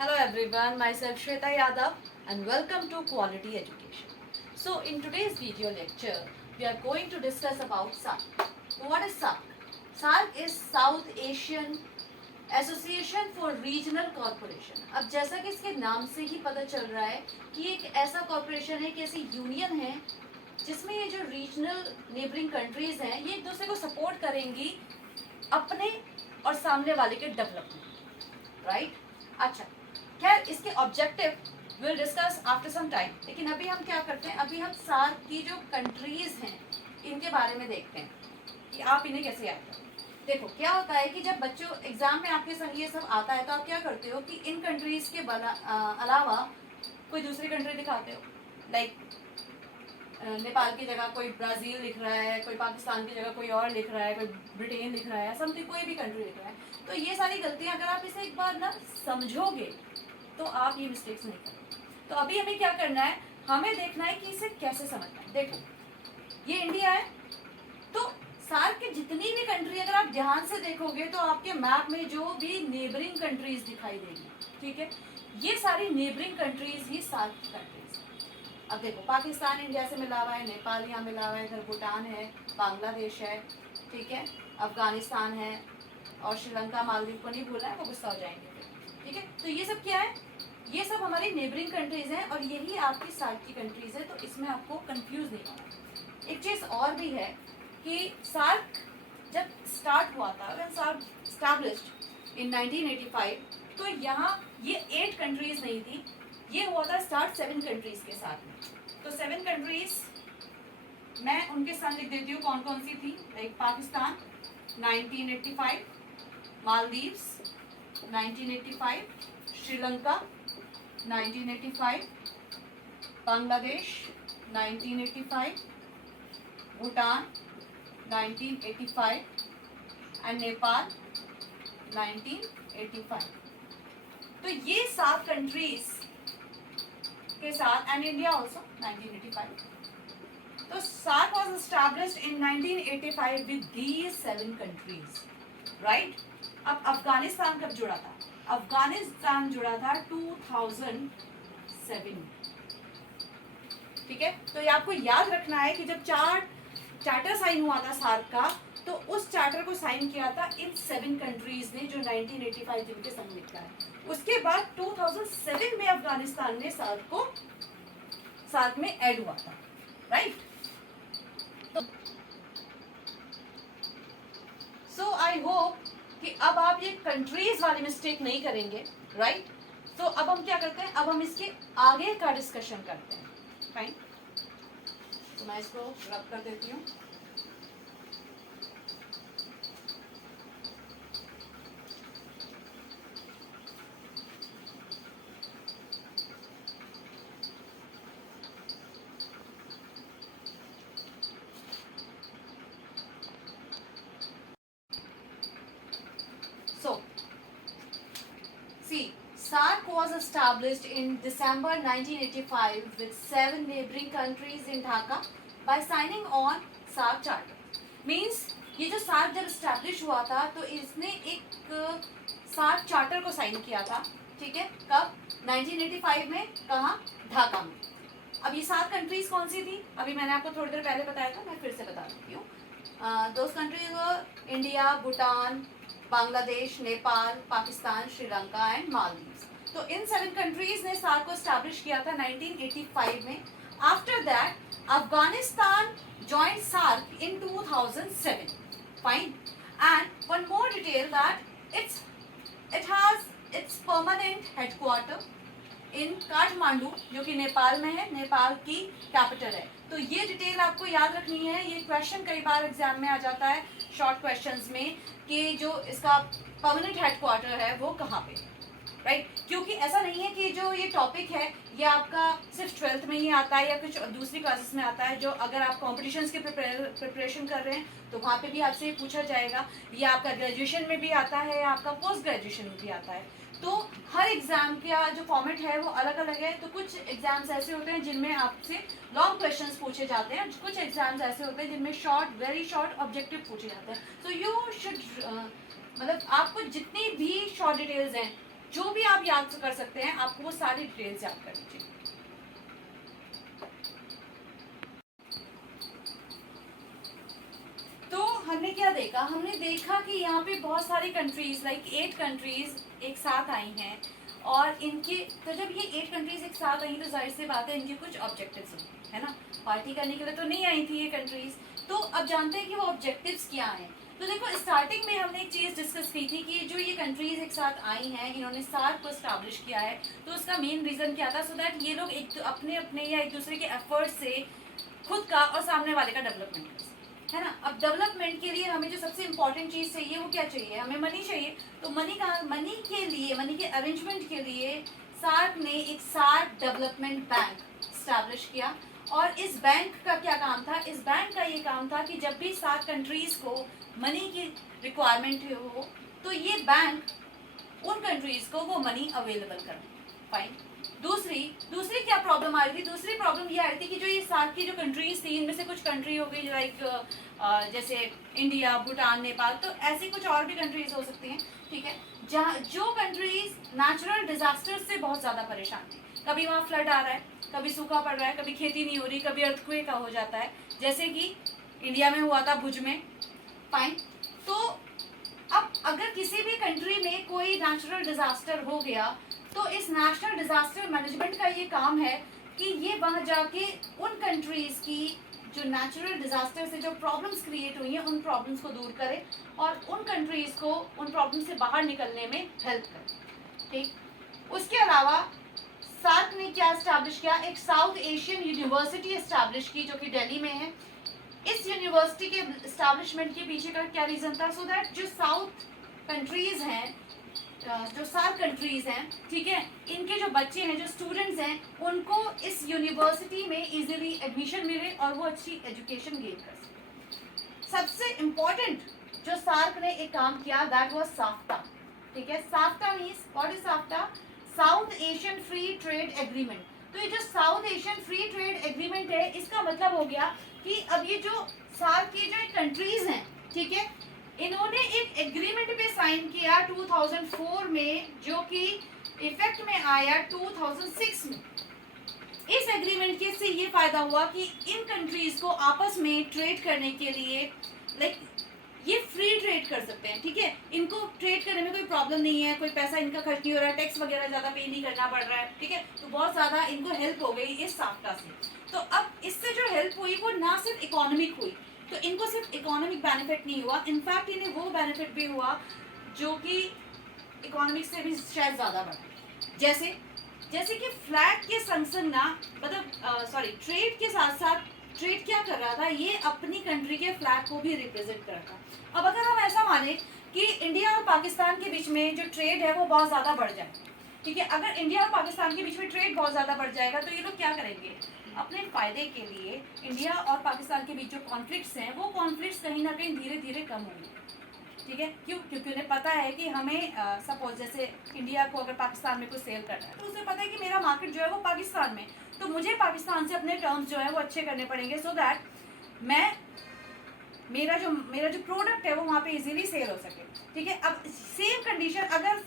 Hello everyone, myself Shweta Yadav and welcome to Quality Education. So in today's video lecture, we are going to discuss about SAARC. So what is SAARC? SAARC is South Asian association for regional corporation. अब जैसा कि इसके नाम से ही पता चल रहा है कि एक ऐसा कॉरपोरेशन है, एक ऐसी यूनियन है जिसमें ये जो रीजनल नेबरिंग कंट्रीज हैं ये एक दूसरे को सपोर्ट करेंगी अपने और सामने वाले के डेवलपमेंट, राइट। अच्छा, खैर इसके objective will discuss after some time, लेकिन अभी हम क्या करते हैं, अभी हम सार्क की जो कंट्रीज हैं इनके बारे में देखते हैं कि आप इन्हें कैसे याद करें। देखो क्या होता है कि जब बच्चों एग्जाम में आपके संग ये सब आता है तो आप क्या करते हो कि इन कंट्रीज के अलावा कोई दूसरी कंट्री दिखाते हो। लाइक नेपाल की जगह कोई ब्राज़ील लिख रहा है, कोई पाकिस्तान की जगह कोई और लिख रहा है, कोई ब्रिटेन लिख रहा है, समथिंग कोई भी कंट्री लिख रहा है। तो ये सारी गलतियां अगर आप इसे एक बार ना समझोगे तो आप ये मिस्टेक्स नहीं करोगे। तो अभी हमें क्या करना है, हमें देखना है कि इसे कैसे समझना है। देखो ये इंडिया है, तो सार्क की जितनी भी कंट्री अगर आप ध्यान से देखोगे तो आपके मैप में जो भी नेबरिंग कंट्रीज दिखाई देगी, ठीक है, ये सारी नेबरिंग कंट्रीज ही सार्क की कंट्रीज है। अब देखो पाकिस्तान इंडिया से मिला हुआ है, नेपाल यहाँ मिला हुआ है, इधर भूटान है, बांग्लादेश है, ठीक है, अफगानिस्तान है और श्रीलंका, मालदीव को नहीं भूलना है, वो गुस्सा हो जाएंगे फिर, ठीक है। तो ये सब क्या है, ये सब हमारी नेबरिंग कंट्रीज हैं और यही आपकी सार्क की कंट्रीज है, तो इसमें आपको कंफ्यूज नहीं होना। एक चीज़ और भी है कि सार्क जब स्टार्ट हुआ था, व्हेन सार्क एस्टैब्लिश्ड इन 1985, तो यहाँ ये 8 कंट्रीज नहीं थी, ये हुआ था स्टार्ट 7 कंट्रीज के साथ में। तो 7 कंट्रीज मैं उनके साथ लिख देती हूँ कौन कौन सी थी। Like Pakistan 1985, Maldives 1985, Sri Lanka 1985, Bangladesh 1985, Bhutan 1985 and Nepal 1985। तो ये 7 कंट्रीज के साथ एंड इंडिया आल्सो 1985। तो SAARC was established in 1985 with these 7 countries, right. अब अफगानिस्तान कब जुड़ा था? अफगानिस्तान जुड़ा था 2007, ठीक है। तो ये आपको याद रखना है कि जब चार्टर साइन हुआ था सार्क का, तो उस चार्टर को साइन किया था इन 7 कंट्रीज ने जो 1985 जिनके संग लिखा है। उसके बाद 2007 में अफगानिस्तान ने सार्क में ऐड हुआ था, राइट। तो सो आई होप कि अब आप ये कंट्रीज वाली मिस्टेक नहीं करेंगे, राइट। तो अब हम क्या करते हैं, अब हम इसके आगे का डिस्कशन करते हैं, फाइन। तो मैं इसको रब कर देती हूँ। So, see, SARC was established in December 1985 with 7 neighboring countries in Dhaka by signing on SARC Charter. Means ये जो SARC जब establish हुआ था तो इसने एक SARC Charter को साइन किया था, ठीक है। कब? 1985 में। कहाँ? ढाका में। अब ये 7 कंट्रीज कौन सी थी? अभी मैंने आपको थोड़ी देर पहले बताया था, मैं फिर से बता देती हूँ। Those countries India, Bhutan, Bangladesh, Nepal, Pakistan, Sri Lanka and Maldives. तो इन 7 कंट्रीज ने सार्क को एस्टैब्लिश किया था 1985 में। After that Afghanistan joined SAARC in 2007, fine. And one more detail that it has its permanent headquarter in Kathmandu, जो कि नेपाल में है, नेपाल की कैपिटल है। तो ये डिटेल आपको याद रखनी है, ये क्वेश्चन कई बार एग्जाम में आ जाता है शॉर्ट क्वेश्चंस में कि जो इसका परमानेंट हेडक्वार्टर है वो कहाँ पे, राइट। क्योंकि ऐसा नहीं है कि जो ये टॉपिक है ये आपका सिर्फ 12th में ही आता है या कुछ दूसरी क्लासेस में आता है। जो अगर आप कॉम्पिटिशन्स के प्रिपरेशन कर रहे हैं तो वहाँ पे भी आपसे पूछा जाएगा, ये आपका ग्रेजुएशन में भी आता है या आपका पोस्ट ग्रेजुएशन में भी आता है। तो हर एग्जाम का जो फॉर्मेट है वो अलग अलग है। तो कुछ एग्जाम्स ऐसे होते हैं जिनमें आपसे लॉन्ग क्वेश्चंस पूछे जाते हैं, कुछ एग्जाम्स ऐसे होते हैं जिनमें शॉर्ट, वेरी शॉर्ट ऑब्जेक्टिव पूछे जाते हैं। सो यू शुड मतलब आपको जितनी भी शॉर्ट डिटेल्स हैं जो भी आप याद कर सकते हैं आपको वो सारी डिटेल्स याद कर लीजिए। तो हमने क्या देखा, हमने देखा कि यहाँ पे बहुत सारी कंट्रीज लाइक 8 कंट्रीज एक साथ आई हैं और इनके तो जब ये 8 कंट्रीज एक साथ आई तो जाहिर सी बात है इनके कुछ ऑब्जेक्टिव्स होंगे, है ना। पार्टी करने के लिए तो नहीं आई थी ये कंट्रीज। तो अब जानते हैं कि वो ऑब्जेक्टिव्स क्या हैं। तो देखो स्टार्टिंग में हमने एक चीज़ डिस्कस की थी कि जो ये कंट्रीज एक साथ आई हैं, इन्होंने सार्क को स्टैब्लिश किया है, तो उसका मेन रीज़न क्या था, सो दैट ये लोग एक अपने अपने या एक दूसरे के एफर्ट से खुद का और सामने वाले का डेवलपमेंट कर सकें, है ना। अब डेवलपमेंट के लिए हमें जो सबसे इंपॉर्टेंट चीज़ चाहिए वो क्या चाहिए, हमें मनी चाहिए। तो मनी के लिए, मनी के अरेंजमेंट के लिए सार्क ने एक सार्क डेवलपमेंट बैंक स्टैब्लिश किया। और इस बैंक का क्या काम था, इस बैंक का ये काम था कि जब भी सार्क कंट्रीज को मनी की रिक्वायरमेंट हो तो ये बैंक उन कंट्रीज को वो मनी अवेलेबल कर। फाइन। दूसरी क्या प्रॉब्लम आ रही थी, दूसरी प्रॉब्लम ये आ रही थी कि जो ये सार्क की जो कंट्रीज थी इनमें से कुछ कंट्री हो गई लाइक जैसे इंडिया, भूटान, नेपाल, तो ऐसी कुछ और भी कंट्रीज हो सकती हैं, ठीक है, जहाँ जो कंट्रीज नेचुरल डिजास्टर से बहुत ज़्यादा परेशान थी। कभी वहाँ फ्लड आ रहा है, कभी सूखा पड़ रहा है, कभी खेती नहीं हो रही, कभी अर्थक्वेक हो जाता है, जैसे कि इंडिया में हुआ था भुज में। फाइन। तो अब अगर किसी भी कंट्री में कोई नेचुरल डिजास्टर हो गया तो इस नेशनल डिजास्टर मैनेजमेंट का ये काम है कि ये वहाँ जाके उन कंट्रीज की जो नेचुरल डिजास्टर से जो प्रॉब्लम्स क्रिएट हुई हैं उन प्रॉब्लम्स को दूर करे और उन कंट्रीज को उन प्रॉब्लम से बाहर निकलने में हेल्प करे। ठीक। उसके अलावा सार्क ने क्या एस्टैब्लिश किया, एक साउथ एशियन यूनिवर्सिटी एस्टैब्लिश की जो कि दिल्ली में है। इस यूनिवर्सिटी के एस्टैब्लिशमेंट के पीछे का क्या रीज़न था, सो दैट जो साउथ कंट्रीज़ हैं, जो सार्क कंट्रीज़ हैं, ठीक है, इनके जो बच्चे हैं, जो स्टूडेंट्स हैं, उनको इस यूनिवर्सिटी में इजीली एडमिशन मिले और वो अच्छी एजुकेशन गेन कर सकें। सबसे इम्पोर्टेंट जो सार्क ने एक काम किया दैट वाज साफ्टा। ठीक है, SAFTA means what is SAFTA, south Asian free trade agreement. तो ये जो south Asian free trade agreement है इसका मतलब हो गया कि अब ये जो सार्क की जो कंट्रीज हैं, ठीक है, इन्होंने एक एग्रीमेंट पे साइन किया 2004 में जो कि इफेक्ट में आया 2006 में। इस एग्रीमेंट के से ये फायदा हुआ कि इन कंट्रीज को आपस में ट्रेड करने के लिए लाइक ये फ्री ट्रेड कर सकते हैं, ठीक है, इनको ट्रेड करने में कोई प्रॉब्लम नहीं है, कोई पैसा इनका खर्च नहीं हो रहा है, टैक्स वगैरह ज़्यादा पे नहीं करना पड़ रहा है, ठीक है, तो बहुत ज़्यादा इनको हेल्प हो गई इस साफ्टा से। तो अब इससे जो हेल्प हुई वो ना सिर्फ इकोनॉमिक हुई, तो इनको सिर्फ इकोनॉमिक बेनिफिट नहीं हुआ, इनफैक्ट इन्हें वो बेनिफिट भी हुआ जो कि इकोनॉमिक से भी शायद ज़्यादा बढ़ा। जैसे कि फ्लैग के संगसन ना मतलब ट्रेड के साथ साथ ट्रेड क्या कर रहा था, ये अपनी कंट्री के फ्लैग को भी रिप्रेजेंट कर रहा था। अब अगर हम ऐसा माने कि इंडिया और पाकिस्तान के बीच में जो ट्रेड है वो बहुत ज़्यादा बढ़ जाए, ठीक है, अगर इंडिया और पाकिस्तान के बीच में ट्रेड बहुत ज़्यादा बढ़ जाएगा तो ये लोग क्या करेंगे, अपने फ़ायदे के लिए इंडिया और पाकिस्तान के बीच जो कॉन्फ्लिक्ट्स हैं वो कॉन्फ्लिक्ट्स कहीं ना कहीं धीरे धीरे कम होंगे। ठीक है, क्यों, क्योंकि उन्हें पता है कि हमें सपोज जैसे इंडिया को अगर पाकिस्तान में कुछ सेल करना है तो उसे पता है कि मेरा मार्केट जो है वो पाकिस्तान में, तो मुझे पाकिस्तान से अपने टर्म्स जो है वो अच्छे करने पड़ेंगे सो दैट मैं मेरा जो प्रोडक्ट है वो वहाँ पे इजीली सेल हो सके। ठीक है, अब सेम कंडीशन अगर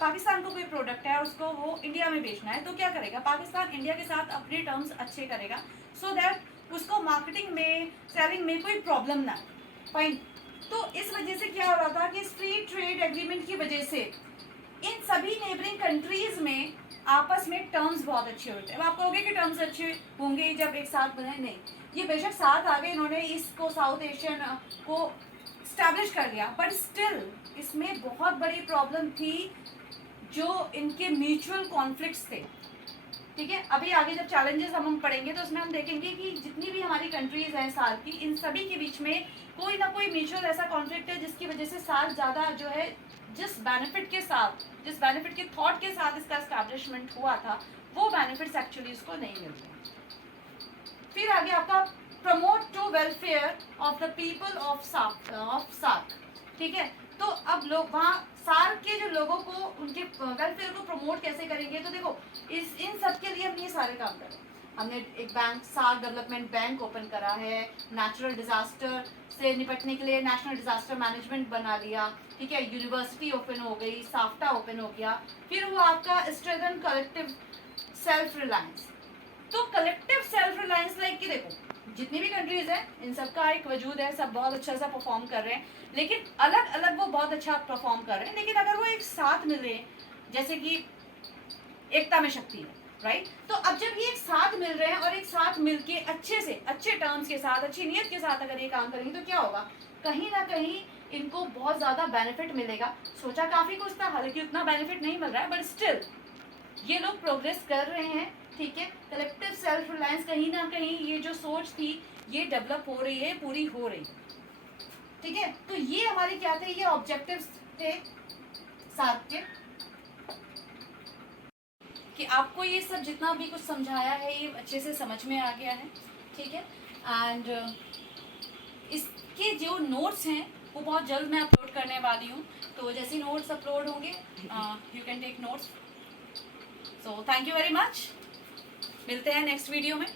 पाकिस्तान को कोई प्रोडक्ट है उसको वो इंडिया में बेचना है तो क्या करेगा, पाकिस्तान इंडिया के साथ अपने टर्म्स अच्छे करेगा सो दैट उसको मार्केटिंग में, सेलिंग में कोई प्रॉब्लम ना। फाइन। तो इस वजह से क्या हो रहा था कि इस फ्री ट्रेड एग्रीमेंट की वजह से इन सभी नेबरिंग कंट्रीज में आपस में टर्म्स बहुत अच्छे होते हैं। अब आप कहोगे कि टर्म्स अच्छे होंगे जब एक साथ बने, नहीं, ये बेशक साथ आ गए, इन्होंने इसको साउथ एशियन को स्टैब्लिश कर लिया, बट स्टिल इसमें बहुत बड़ी प्रॉब्लम थी जो इनके म्यूचुअल कॉन्फ्लिक्ट्स थे। ठीक है, अभी आगे जब चैलेंजेस हम पढ़ेंगे तो उसमें हम देखेंगे कि जितनी भी हमारी कंट्रीज हैं सार्क की, इन सभी के बीच में कोई ना कोई म्यूचुअल ऐसा कॉन्फ्लिक्ट है जिसकी वजह से सार्क ज़्यादा जो है जिस बेनिफिट के थॉट के साथ इसका एस्टैब्लिशमेंट हुआ था वो बेनिफिट्स एक्चुअली उसको नहीं मिल रहे। फिर आगे आपका promote to welfare of the people of SAARC. ठीक है, तो अब लोग वहाँ सार्क के जो लोगों को उनके वेलफेयर को प्रमोट कैसे करेंगे, तो देखो इन सब के लिए हम ये सारे काम करें। हमने एक bank SAARC development bank open करा है, नेचुरल डिजास्टर से निपटने के लिए नेशनल डिजास्टर मैनेजमेंट बना लिया, ठीक है, यूनिवर्सिटी ओपन हो गई, साफ्टा ओपन हो गया। फिर वो आपका स्ट्रेंथन कलेक्टिव सेल्फ रिलायंस। तो कलेक्टिव सेल्फ रिलायंस लाइक कि देखो जितनी भी कंट्रीज हैं इन सबका एक वजूद है, सब बहुत अच्छा सा परफॉर्म कर रहे हैं, लेकिन अलग अलग वो बहुत अच्छा परफॉर्म कर रहे हैं, लेकिन अगर वो एक साथ मिल रहे हैं, जैसे कि एकता में शक्ति है, राइट। तो अब जब ये एक साथ मिल रहे हैं और एक साथ मिलके अच्छे से अच्छे टर्म्स के साथ अच्छी नीयत के साथ अगर ये काम करेंगे तो क्या होगा, कहीं ना कहीं इनको बहुत ज़्यादा बेनिफिट मिलेगा। सोचा काफ़ी कुछ था, हालांकि उतना बेनिफिट नहीं मिल रहा है, बट स्टिल ये लोग प्रोग्रेस कर रहे हैं, ठीक है। कलेक्टिव सेल्फ रिलायंस कहीं ना कहीं ये जो सोच थी ये डेवलप हो रही है, पूरी हो रही है, ठीक है। तो ये हमारे क्या थे, ये ऑब्जेक्टिव्स थे सार्क के, कि आपको ये सब जितना भी कुछ समझाया है ये अच्छे से समझ में आ गया है, ठीक है। एंड इसके जो नोट्स हैं वो बहुत जल्द मैं अपलोड करने वाली हूँ, तो जैसे ही नोट्स अपलोड होंगे you can take notes. So thank you very much, मिलते हैं नेक्स्ट वीडियो में।